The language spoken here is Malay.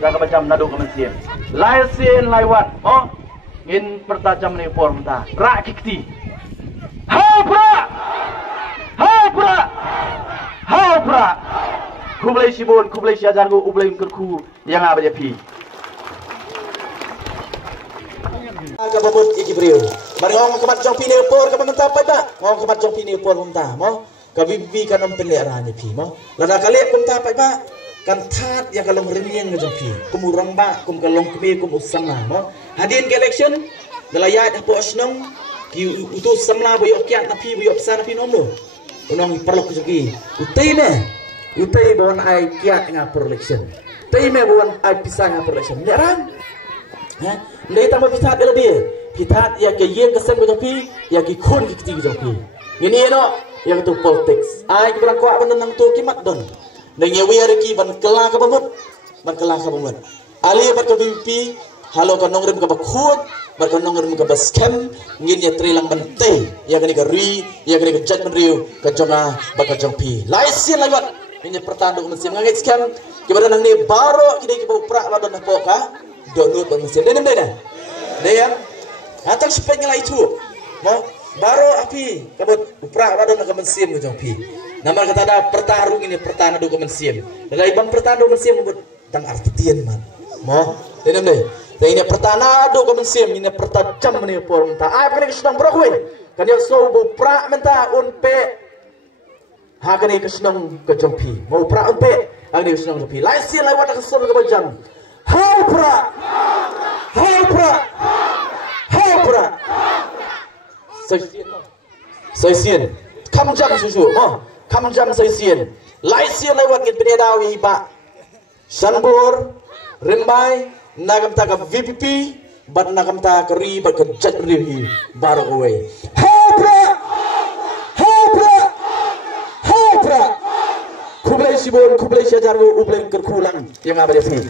Jaga macam nado kemensian. Lai sin lai wat. Oh, in pertajam ni form ta. Rak kikti. Hapra. Hapra. Hapra. Kublai sibon, kublai siajar go, kublai kerku yang apa je pi. Agak babut iki beliau. Mari ngomong kemat jong pini upor ke pemerintah apa tak? Ngomong kemat jong pini upor pemerintah, mo? Kabibi kan om peliharaan ni pi, mo? Lada kali pemerintah apa tak? Kan tat yang kalau ngerinyang ngejong pi, kumurang ba, kum kalong kemi kum usang lah, mo? Hadirin ke election, dalayat apa asnong, ki utus samla boyok kiat napi boyok sana pi nomlo. Unong perlu kejoki, utai bawan ai kiat ngapur election, utai me bawan ai pisah ngapur election, leran? Ha? Ndai tambah pitat ela dia. Pitat ya ke ye kesem ke jopi, ya ke khun ke kiti ke jopi. Ngini no yang tu politics. Ai ke berang kuat benang tu kimat don. Ndai ngewi hari ki ban kelah ka bamut. Ban kelah ka bamut. Ali bat ke VP, halo ka nongrim ka bakhut, bat ka nongrim ka baskem, ngin ya trilang bante, ya kani ka ri, ya kani ka judgment riu, ka jonga ba ka jongpi. Laisin lawat. Ini pertanda mesin ngait scam. Kibara nang ni baro kidai ki bau prak ba don apa ka? Download dan mesin. Dia yang atau speknya lah itu. Mau baru api kabut upra wadon ke mesin ke pi. Nama kata ada pertarung ini pertanda do ke mesin. Dari bang pertanda mesin membut tang artian man. Mau dia ini pertanda do ke mesin ini pertajam ni por menta. Ai kena sedang berokwe. Kan dia so upra menta unpe. Ha kena kesenang ke pi. Mau upra unpe. Agni kesenang ke pi. Lain lai watak kesel ke bajam. Hapra, hapra, hapra. Saisian, kamu jam susu, mo, kamu jam saisian. Laisian lewat kita penedawi ba. Sanbur, Rimbai, nagam taka VPP, bat nagam taka ri, bat kejat rihi, baru away. Hapra, hapra, hapra. Kublai sibon, kublai siajar, kublai kerkulang yang apa dia